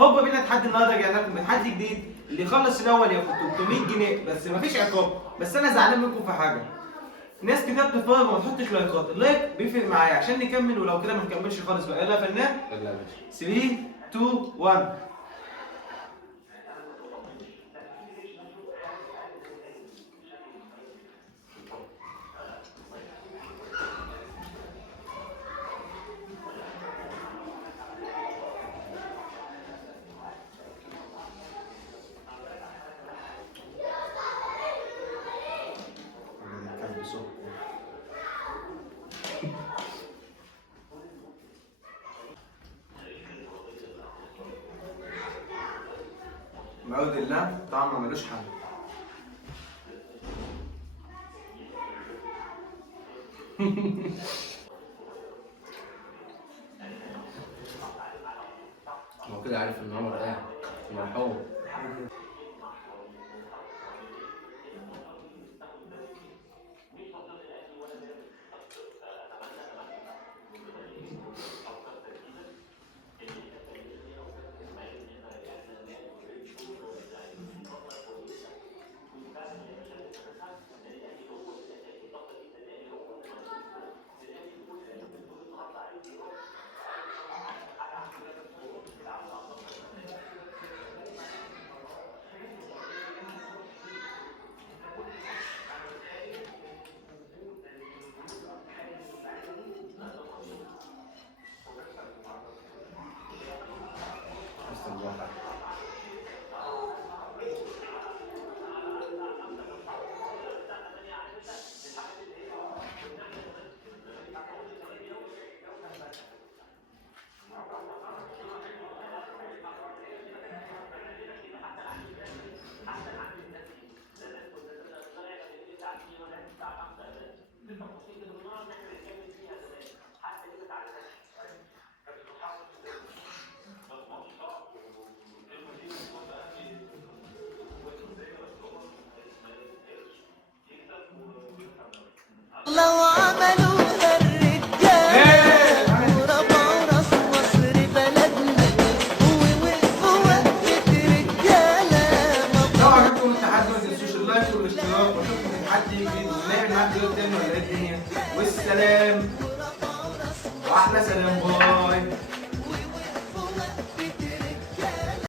هوبا بينا تحدي النهارده جاي لكم بتحدي جديد، اللي يخلص الاول ياخد 300 جنيه بس مفيش عقاب. بس انا زعلان منكم في حاجه، ناس كتير بتتفرج وما تحطش لايكات، اللايك بيفرق معايا عشان نكمل، ولو كده ما نكملش خالص بقى. يلا يا فنان، يلا يا باشا. 3 2 1. بعود الله طعمه ملوش حل. هو كده عارف ان هو قاعد مرحوم. لو عملوها الرجالة ورفعوا راس مصر بلدنا ووقفوا وقفة رجالة. لو عجبكم التحدي ما تنسوش اللايك والاشتراك، واشوفكم في تحدي جديد ونعمل معاك فيديو تاني ولا ايه الدنيا. والسلام واحلى سلام، باي.